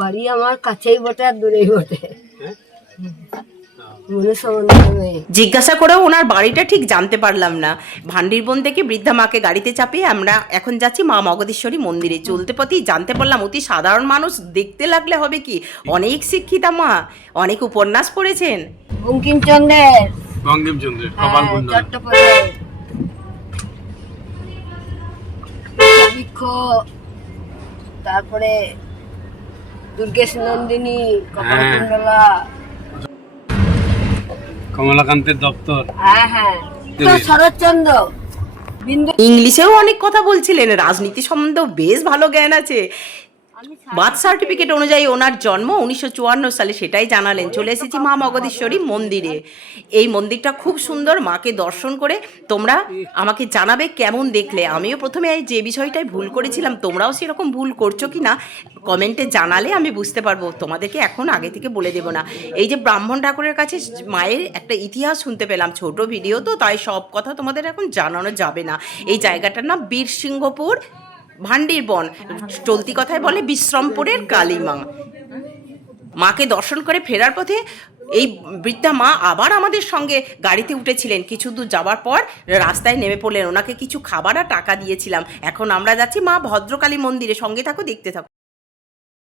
বাড়ি আমার কাছেই বটে আর দূরেই বটে। জিজ্ঞাসা করেও ওনার বাড়িটা ঠিক জানতে পারলাম না। ভান্ডির বোন থেকে বৃদ্ধা মাকে গাড়িতে চাপিয়ে আমরা এখন যাচ্ছি মা মগধেশ্বরী মন্দিরে। চলতে পথেই জানতে পারলাম অতি সাধারণ মানুষ দেখতে লাগলে হবে কি? অনেক শিক্ষিতা মা অনেক উপন্যাস পড়েছেন। বঙ্কিমচন্দ্রের। বঙ্কিমচন্দ্রের বৃক্ষ তারপরে দুর্গেশ নন্দিনী কপালকুণ্ডলা কমলাকান্তের দপ্তর। হ্যাঁ হ্যাঁ। শরৎচন্দ্র বিন্দু ইংলিশেও অনেক কথা বলছিলেন রাজনীতি সম্বন্ধেও বেশ ভালো জ্ঞান আছে। বার্থ সার্টিফিকেট অনুযায়ী ওনার জন্ম উনিশশো চুয়ান্ন সালে সেটাই জানালেন। চলে এসেছি মা মগধেশ্বরী মন্দিরে। এই মন্দিরটা খুব সুন্দর মাকে দর্শন করে তোমরা আমাকে জানাবে কেমন দেখলে। আমিও প্রথমে এই যে বিষয়টাই ভুল করেছিলাম তোমরাও সেরকম ভুল করছ কি না কমেন্টে জানালে আমি বুঝতে পারব। তোমাদেরকে এখন আগে থেকে বলে দেবো না। এই যে ব্রাহ্মণ ঠাকুরের কাছে মায়ের একটা ইতিহাস শুনতে পেলাম ছোট ভিডিও তো তাই সব কথা তোমাদের এখন জানানো যাবে না। এই জায়গাটার নাম বীরসিংহপুর। ভান্ডির বন। চলতি কথায় বলে বিশ্রামপুরের কালীমা। মাকে দর্শন করে ফেরার পথে এই বৃদ্ধা মা আবার আমাদের সঙ্গে গাড়িতে উঠেছিলেন। কিছু দূর যাওয়ার পর রাস্তায় নেমে পড়লেন। ওনাকে কিছু খাবার আর টাকা দিয়েছিলাম। এখন আমরা যাচ্ছি মা ভদ্রকালী মন্দিরে। সঙ্গে থাকো, দেখতে থাকো।